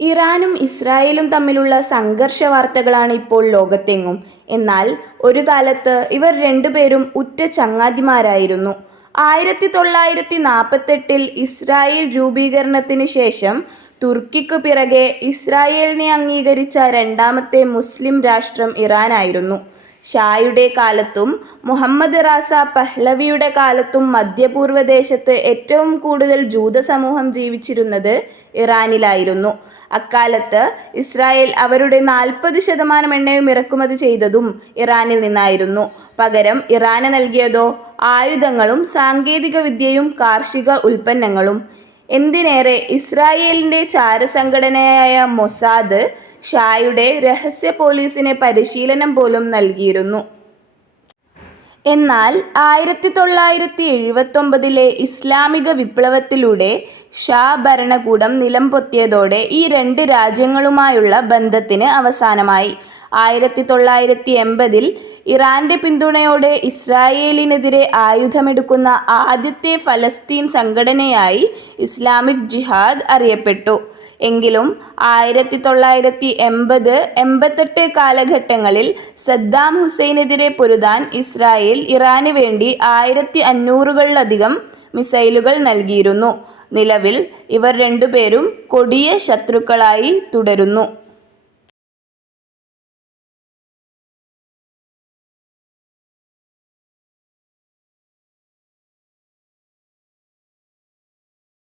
ഇറാനും ഇസ്രായേലും തമ്മിലുള്ള സംഘർഷ വാർത്തകളാണ് ഇപ്പോൾ ലോകത്തെങ്ങും. എന്നാൽ ഒരു കാലത്ത് ഇവർ രണ്ടുപേരും ഉറ്റ ചങ്ങാതിമാരായിരുന്നു. ആയിരത്തി തൊള്ളായിരത്തി നാൽപ്പത്തെട്ടിൽ ഇസ്രായേൽ രൂപീകരണത്തിന് ശേഷം തുർക്കിക്കു പിറകെ ഇസ്രായേലിനെ അംഗീകരിച്ച രണ്ടാമത്തെ മുസ്ലിം രാഷ്ട്രം ഇറാനായിരുന്നു. ഷായുടെ കാലത്തും മുഹമ്മദ് റാസ പഹ്ലവിയുടെ കാലത്തും മധ്യപൂർവ ദേശത്ത് ഏറ്റവും കൂടുതൽ ജൂത സമൂഹം ജീവിച്ചിരുന്നത് ഇറാനിലായിരുന്നു. അക്കാലത്ത് ഇസ്രായേൽ അവരുടെ നാൽപ്പത് ശതമാനം എണ്ണയും ഇറക്കുമതി ചെയ്തതും ഇറാനിൽ നിന്നായിരുന്നു. പകരം ഇറാന് നൽകിയതോ ആയുധങ്ങളും സാങ്കേതിക വിദ്യയും കാർഷിക ഉൽപ്പന്നങ്ങളും എന്തിനേറെ ഇസ്രായേലിന്റെ ചാരസംഘടനയായ മൊസാദ് ഷായുടെ രഹസ്യ പോലീസിന് പരിശീലനം പോലും നൽകിയിരുന്നു. എന്നാൽ ആയിരത്തി തൊള്ളായിരത്തി എഴുപത്തൊമ്പതിലെ ഇസ്ലാമിക വിപ്ലവത്തിലൂടെ ഷാ ഭരണകൂടം നിലംപൊത്തിയതോടെ ഈ രണ്ട് രാജ്യങ്ങളുമായുള്ള ബന്ധത്തിന് അവസാനമായി. ആയിരത്തി തൊള്ളായിരത്തി എൺപതിൽ ഇറാന്റെ പിന്തുണയോടെ ഇസ്രായേലിനെതിരെ ആയുധമെടുക്കുന്ന ആദ്യത്തെ ഫലസ്തീൻ സംഘടനയായി ഇസ്ലാമിക് ജിഹാദ് അറിയപ്പെട്ടു. എങ്കിലും ആയിരത്തി തൊള്ളായിരത്തി എൺപത് എൺപത്തെട്ട് കാലഘട്ടങ്ങളിൽ സദ്ദാം ഹുസൈനെതിരെ പൊരുതാൻ ഇസ്രായേൽ ഇറാന് വേണ്ടി ആയിരത്തി അഞ്ഞൂറുകളിലധികം മിസൈലുകൾ നൽകിയിരുന്നു. നിലവിൽ ഇവർ രണ്ടുപേരും കൊടിയ ശത്രുക്കളായി തുടരുന്നു.